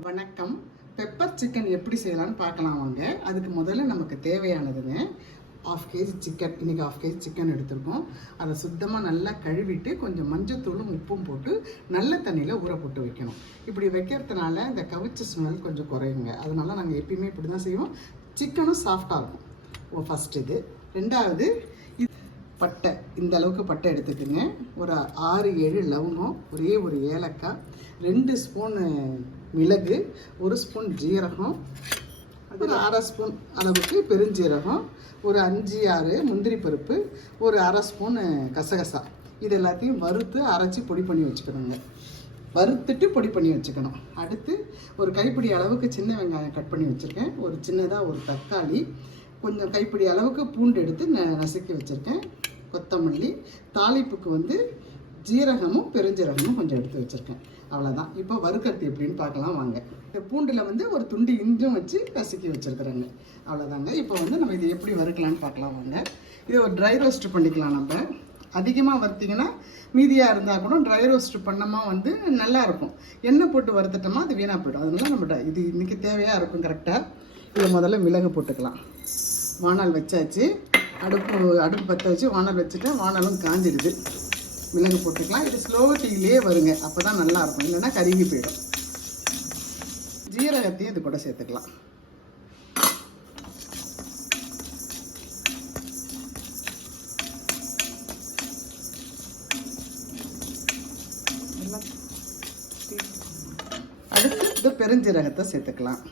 வணக்கம். Pepper chicken எப்படி செய்யலாம்னு பார்க்கலாம் வாங்க. அதுக்கு முதல்ல நமக்கு தேவையானதுங்க 1/2 கேஜி சிக்கன். இன்றைக்கி 1/2 கேஜி சிக்கன் எடுத்துருக்கோம். அதை சுத்தமாக நல்லா கழுவிட்டு கொஞ்சம் மஞ்சத்தூளும் உப்பும் போட்டு நல்ல தண்ணியில் ஊற போட்டு வைக்கணும். இப்படி வைக்கிறதுனால இந்த கவிச்ச ஸ்மெல் கொஞ்சம் குறையுங்க. அதனால நாங்கள் எப்பயுமே இப்படி தான் செய்வோம். சிக்கனும் சாஃப்டாக இருக்கும். ஃபஸ்ட்டு இது. ரெண்டாவது பட்டை, இந்த அளவுக்கு பட்டை எடுத்துக்கோங்க. ஒரு 6-7 லவங்கம், ஒரே ஒரு ஏலக்காய், 2 ஸ்பூனு மிளகு, 1 ஸ்பூன் ஜீரகம், அதில் 1/2 ஸ்பூன் அளவுக்கு பெருஞ்சீரகம், ஒரு 5-6 முந்திரி பருப்பு, ஒரு 1/2 ஸ்பூனு கசகசா. இது எல்லாத்தையும் வறுத்து அரைச்சி பொடி பண்ணி வச்சுக்கணுங்க. வறுத்துட்டு பொடி பண்ணி வச்சுக்கணும். அடுத்து ஒரு கைப்பிடி அளவுக்கு சின்ன வெங்காயம் கட் பண்ணி வச்சுருக்கேன். ஒரு சின்னதாக ஒரு தக்காளி, கொஞ்சம் கைப்பிடி அளவுக்கு பூண்டு எடுத்து நசுக்கி வச்சுருக்கேன். கொத்தமல்லி, தாளிப்புக்கு ஜீரகமும் பெருஞ்சீரகமும் கொஞ்சம் எடுத்து வச்சுருக்கேன். அவ்வளோதான். இப்போ வறுக்கிறது எப்படின்னு பார்க்கலாம் வாங்க. இந்த பூண்டில் ஒரு துண்டு இஞ்சும் வச்சு நசுக்கி வச்சுருக்குறேங்க. அவ்வளோதாங்க. இப்போ நம்ம இதை எப்படி வறுக்கலான்னு பார்க்கலாம் வாங்க. இதை ஒரு ட்ரை ரோஸ்ட் பண்ணிக்கலாம். நம்ம அதிகமாக வறுத்திங்கன்னா மீதியாக இருந்தால் கூட ட்ரை ரோஸ்ட் பண்ணோமா நல்லாயிருக்கும். எண்ணெய் போட்டு வறுத்துட்டோமா அது வீணாக போய்டும். அதனால நம்ம இது இன்றைக்கி தேவையாக இருக்கும் கரெக்டாக. இதை முதல்ல மிளகு போட்டுக்கலாம். வானல் வச்சாச்சு. அடுப்பு பற்ற வச்சு வானல் வச்சுட்டேன். வானலும் காஞ்சிடுது. மிளகு போட்டுக்கலாம். இது ஸ்லோ தீயிலே வருங்க. அப்போ தான் நல்லாயிருக்கும். இல்லைன்னா கருகி போயிடும். ஜீரகத்தையும் இது கூட சேர்த்துக்கலாம். அடுத்து இது பெருஞ்சீரகத்தை சேர்த்துக்கலாம்.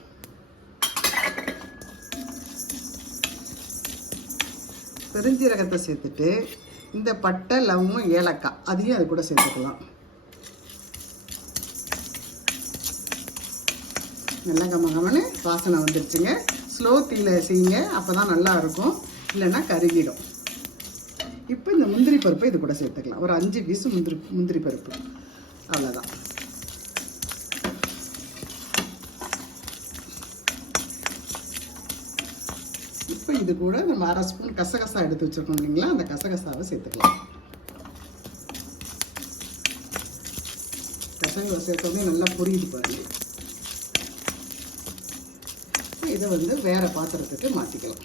பெருஞ்சீரகத்தை சேர்த்துட்டு இந்த பட்டை, லவங்கம், ஏலக்காய் அதையும் அது கூட சேர்த்துக்கலாம். நல்லா கமகமன்னு வாசனை வந்துடுச்சுங்க. ஸ்லோ தீயில செய்யுங்க. அப்போ தான் நல்லா இருக்கும். இல்லைன்னா கருகிடும். இப்போ இந்த முந்திரி பருப்பை இது கூட சேர்த்துக்கலாம். ஒரு 5 பீஸ் முந்திரி பருப்பு. அவ்வளோதான். இப்போ இது கூட நம்ம 1/2 ஸ்பூன் கசகசா எடுத்து வச்சுருக்கோம் இல்லைங்களா, அந்த கசகசாவை சேர்த்துக்கலாம். கசகசா சேர்த்தோடனே நல்லா பொரியுது பாருங்க. இதை வேற பாத்திரத்துக்கு மாற்றிக்கலாம்.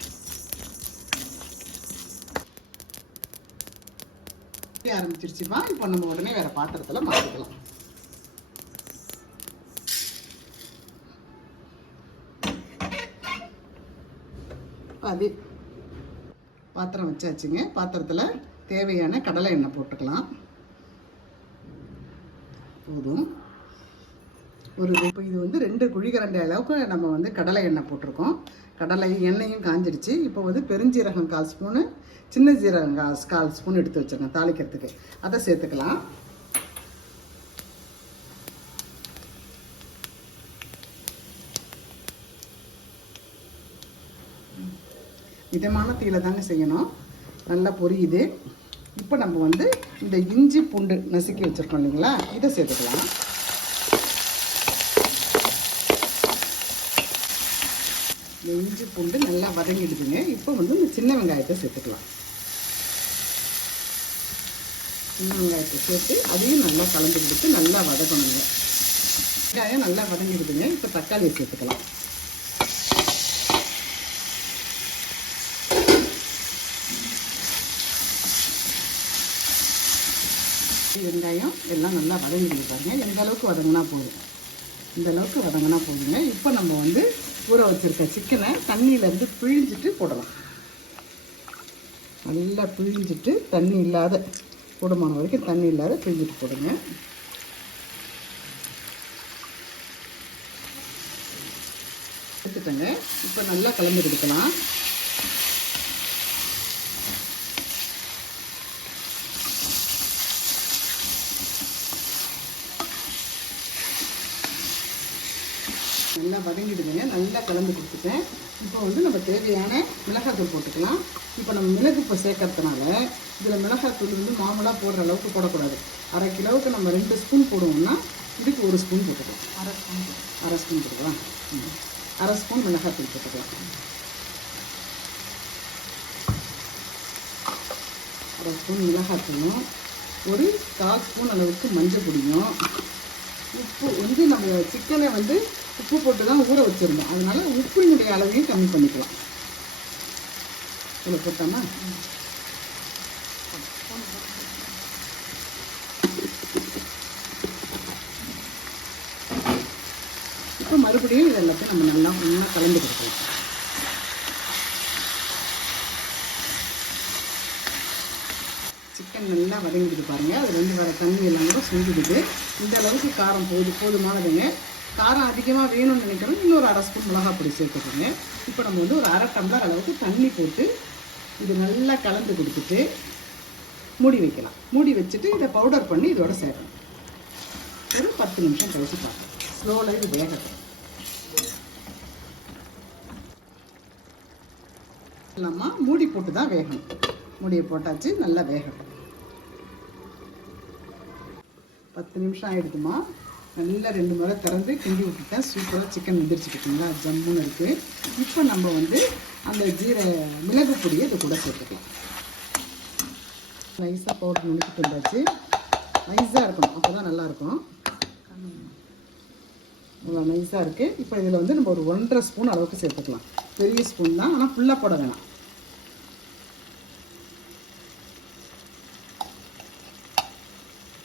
ஆரம்பிச்சிருச்சுப்பா. இப்போ நம்ம உடனே வேற பாத்திரத்தில் மாற்றிக்கலாம். அதே பாத்திரம் வச்சாச்சுங்க. பாத்திரத்தில் தேவையான கடலை எண்ணெய் போட்டுக்கலாம். போதும். இப்போ இது 2 குழிக்கரண்டி அளவுக்கு நம்ம கடலை எண்ணெய் போட்டிருக்கோம். கடலை எண்ணெயும் காஞ்சிடுச்சு. இப்போ பெருஞ்சீரகம் 1/4 ஸ்பூனு, சின்ன ஜீரகம் 1/4 ஸ்பூன் எடுத்து வச்சிருக்கேன் தாளிக்கிறதுக்கு. அதை சேர்த்துக்கலாம். மிதமான தீயில தாங்க செய்யணும். நல்லா பொரியுது. இப்போ நம்ம இந்த இஞ்சி பூண்டு நசுக்கி வச்சுருக்கோம் இல்லைங்களா, இதை சேர்த்துக்கலாம். இந்த இஞ்சி பூண்டு நல்லா வதங்கிடுதுங்க. இப்போ இந்த சின்ன வெங்காயத்தை சேர்த்துக்கலாம். சின்ன வெங்காயத்தை சேர்த்து அதையும் நல்லா கலந்து கொடுத்து நல்லா வதக்கணுங்க. வெங்காயம் நல்லா வதங்கிடுதுங்க. இப்போ தக்காளியை சேர்த்துக்கலாம். வெங்காயம் எல்லாம் நல்லா வதங்கிடுது பாருங்க. எந்த அளவுக்கு வதங்கினா போதும். இந்த அளவுக்கு வதங்கினா போதுங்க. இப்போ நம்ம ஊற வச்சுருக்க சிக்கனை தண்ணியிலேருந்து பிழிஞ்சிட்டு போடலாம். நல்லா பிழிஞ்சிட்டு தண்ணி இல்லாத கூடமான வரைக்கும் தண்ணி இல்லாத பிழிஞ்சிட்டு போடுங்க. எடுத்துட்டேங்க. இப்போ நல்லா கலந்து கொடுக்கலாம். நல்லா வதங்கிடுதுங்க. நல்லா கலந்து கொடுத்துட்டேன். இப்போ நம்ம தேவையான மிளகாத்தூள் போட்டுக்கலாம். இப்போ நம்ம மிளகு இப்போ சேர்க்கறதுனால இதில் மிளகாத்தூள் மாமூலாக போடுற அளவுக்கு போடக்கூடாது. 1/2 கிலோவுக்கு நம்ம 2 ஸ்பூன் போடுவோம்னா இதுக்கு 1 ஸ்பூன் போட்டுக்கலாம். 1/2 ஸ்பூன் போட்டுக்கலாம். 1/2 ஸ்பூன் மிளகாத்தூள் போட்டுக்கலாம். 1/2 ஸ்பூன் மிளகாத்தூளும், ஒரு 1/4 ஸ்பூன் அளவுக்கு மஞ்சள் பொடியும், உப்பு வந்து நம்ம சிக்கனை வந்து உப்பு போட்டு தான் ஊற வச்சுருந்தோம், அதனால உப்பினுடைய அளவையும் கம்மி பண்ணிக்கலாம். இவ்வளோ போட்டோமா? இப்போ மறுபடியும் இது எல்லாத்தையும் நம்ம நல்லா ஒன்றா கலந்து கொடுக்கலாம். சிக்கன் நல்லா வதங்கிடுது பாருங்கள். அது ரெண்டு வேறு தண்ணி எல்லாம் கூட சுண்டிடுது. இந்த அளவுக்கு காரம் போதுமானதுங்க. காரம் அதிகமாக வேணும்னு நினைக்கிறோம், இன்னொரு 1/2 ஸ்பூன் மிளகாப்பொடி சேர்த்துக்கோங்க. இப்போ நம்ம வந்து ஒரு 1/2 டம்ளர் அளவுக்கு தண்ணி போட்டு இது நல்லா கலந்து கொடுத்துட்டு மூடி வைக்கலாம். மூடி வச்சுட்டு இதை பவுடர் பண்ணி இதோட சேர்க்கணும். ஒரு 10 நிமிஷம் கழிச்சு பார்க்கலாம். ஸ்லோவில் இது வேகட்டும். இல்லாமா மூடி போட்டு தான் வேகணும். மூடியை போட்டாச்சு, நல்லா வேகட்டும். 10 நிமிஷம் ஆகிடுதுமா. நல்லா 2 முறை திறந்து கிண்டி விட்டுட்டேன். சூப்பராக சிக்கன் வெந்துருச்சு பார்த்தீங்களா, ஜம்முன்னு இருக்குது. இப்போ நம்ம வந்து அந்த மிளகு பொடியை இது கூட சேர்த்துக்கலாம். நைஸாக பவுடர் நுணுக்கிட்டு வந்தாச்சு. நைஸாக இருக்கணும், அப்போ தான் நல்லாயிருக்கும். இவ்வளோ நைஸாக இருக்குது. இப்போ இதில் வந்து நம்ம ஒரு 1.5 ஸ்பூன் அளவுக்கு சேர்த்துக்கலாம். பெரிய ஸ்பூன் தான், ஆனால் ஃபுல்லாக போட வேணாம்.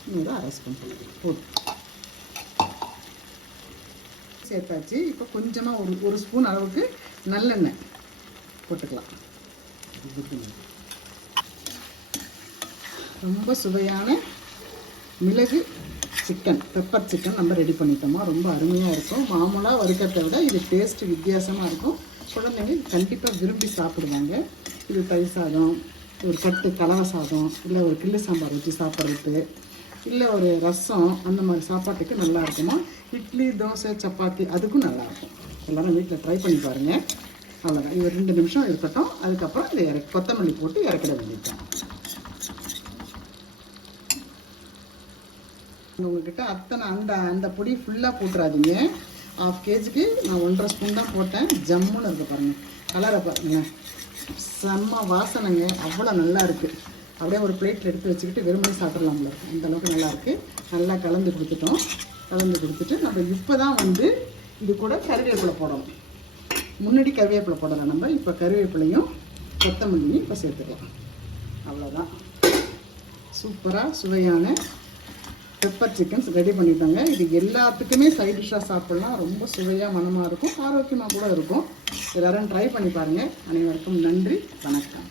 இன்னொரு 1/2 ஸ்பூன் போட்டு சேர்த்தாச்சு. இப்போ கொஞ்சமாக ஒரு ஸ்பூன் அளவுக்கு நல்லெண்ணெய் போட்டுக்கலாம். ரொம்ப சுவையான மிளகு சிக்கன், பெப்பர் சிக்கன் நம்ம ரெடி பண்ணிட்டோமா. ரொம்ப அருமையாக இருக்கும். மாமூலாக வறுக்கிறத விட இது டேஸ்ட்டு வித்தியாசமாக இருக்கும். குழந்தைங்க கண்டிப்பாக விரும்பி சாப்பிடுவாங்க. இது தயிர் சாதம், ஒரு கட்டு கலவை சாதம், இல்லை ஒரு கிள்ளு சாம்பார் ஊற்றி சாப்பிட்றது, இல்லை ஒரு ரசம், அந்த மாதிரி சாப்பாட்டுக்கு நல்லா இருக்குமா. இட்லி, தோசை, சப்பாத்தி அதுக்கும் நல்லாயிருக்கும். எல்லோரும் வீட்டில் ட்ரை பண்ணி பாருங்கள். அவ்வளோதான். இது 2 நிமிஷம் இருக்கட்டும். அதுக்கப்புறம் இதை கொத்தமல்லி போட்டு இறக்கிட வேண்டியதுதான். உங்கள்கிட்ட அத்தனை அந்த பொடி ஃபுல்லாக போட்டுறாதீங்க. 1/2 கேஜிக்கு நான் 1.5 ஸ்பூன் தான் போட்டேன். ஜம்முன்னு இருக்க பாருங்கள். கலரை பாருங்களேன், செம்ம வாசனைங்க. அவ்வளோ நல்லா இருக்குது. அப்படியே ஒரு பிளேட்டில் எடுத்து வச்சுக்கிட்டு வெறுமனே சாப்பிட்லாம்ல, அந்த அளவுக்கு நல்லாயிருக்கு. நல்லா கலந்து கொடுத்துட்டோம். கலந்து கொடுத்துட்டு நம்ம இப்போ தான் வந்து இது கூட கருவேப்பிலை போடணும். முன்னாடி கருவேப்பிலை போடலாம் நம்ம. இப்போ கருவேப்பிலையும் கொத்தமல்லியும் இப்போ சேர்த்துக்கலாம். அவ்வளோதான். சூப்பராக சுவையான பெப்பர் சிக்கன்ஸ் ரெடி பண்ணிட்டாங்க. இது எல்லாத்துக்குமே சைட் டிஷ்ஷாக சாப்பிட்லாம். ரொம்ப சுவையாக மனமாக இருக்கும், ஆரோக்கியமாக கூட இருக்கும். எல்லோரும் ட்ரை பண்ணி பாருங்கள். அனைவருக்கும் நன்றி, வணக்கம்.